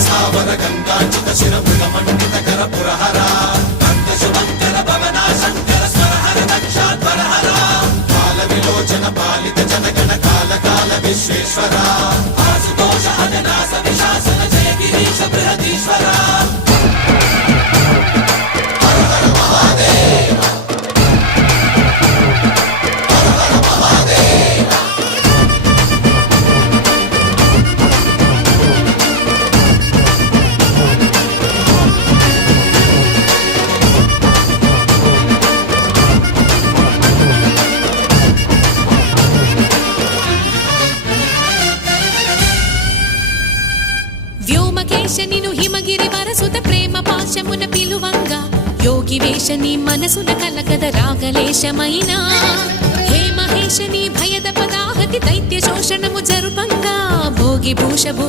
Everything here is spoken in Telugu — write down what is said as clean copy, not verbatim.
సావర గంగాచిత శిరముల మండిత కర పురహర భక్త శుభంకర భవనా శంకర స్వరహర దక్షాధ్వరహర కాల విలోచన పాలిత జనగణ కాల కాల విశ్వేశ్వర ఆశుతోష అజనాస విశాసన జయ గిరీశ బృహదీశ్వర వ్యోమకేశనిను హిమగిరి వరసుత ప్రేమ పాశమున పిలువంగా యోగి వేషని మనసున కలగద రాగలేశమైన హే మహేశని భయద పదాహతి దైత్య శోషణము జరుపంగా భోగి భూష భువ